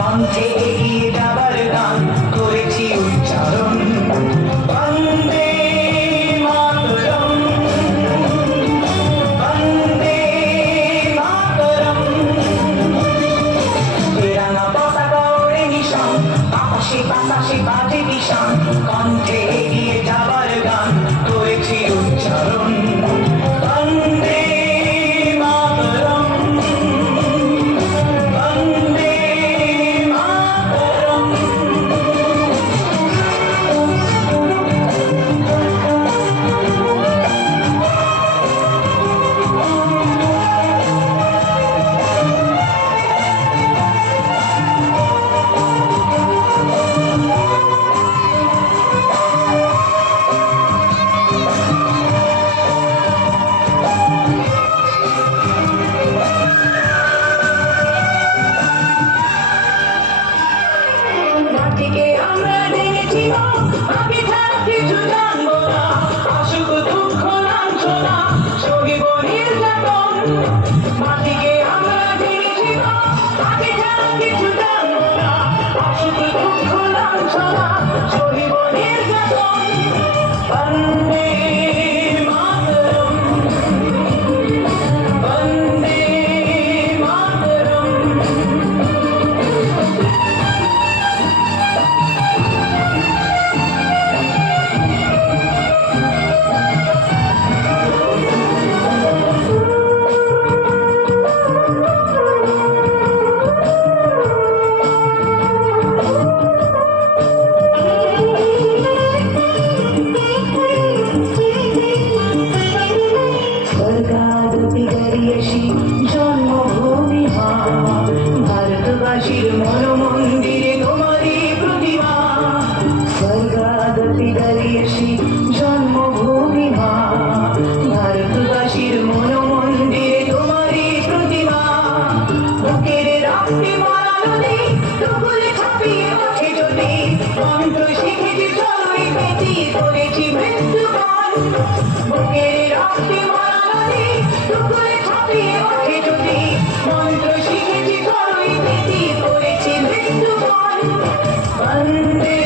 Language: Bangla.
কণ্ঠে এগিয়ে যাবার গান করেছি উচ্চারণ বন্দে মাতরম বন্দে মাতরম। তেরাঙ্গা পতাকা ওড়ে নিশান আকাশে বাতাসে বাজে কিষান কণ্ঠে এগিয়ে যাবার গান করেছি উচ্চারণ বন্দে মাতরম বন্দে মাতরম। মাটিকে আমরা ডেকেছি মা, মাকে ছাড়া কিছু জানবো না। অসুখ দুঃখ লাঞ্ছনা সহিব নির্যাতন। মাটিকে আমরা ডেকেছি মা, মাকে ছাড়া কিছু জানবো না। অসুখ দুঃখ লাঞ্ছনা সহিব নির্যাতন। বন্দে মাতরম বন্দে মাতরম। স্বর্গাদপি গরিয়সী জন্মভূমি মা, ভারতবাসীর মনমন্দিরে তোমারই প্রতিমা। স্বর্গাদপি গরিয়সী জন্মভূমি মা, ভারতবাসীর মনমন্দিরে তোমারই প্রতিমা। বুকের রক্তে মারা নদী টুকুরে ছাপিয়ে ওঠে যদি, মন্ত্র শিখেছি চলোই বেঁচে করেছি মৃত্যুবরণ। বুকের রক্তে মারা নদী টুকুরে ছাপিয়ে ওঠে যদি, মন্ত্র শিখেছি চলোই বেঁচে করেছি মৃত্যুবরণ। বন্দে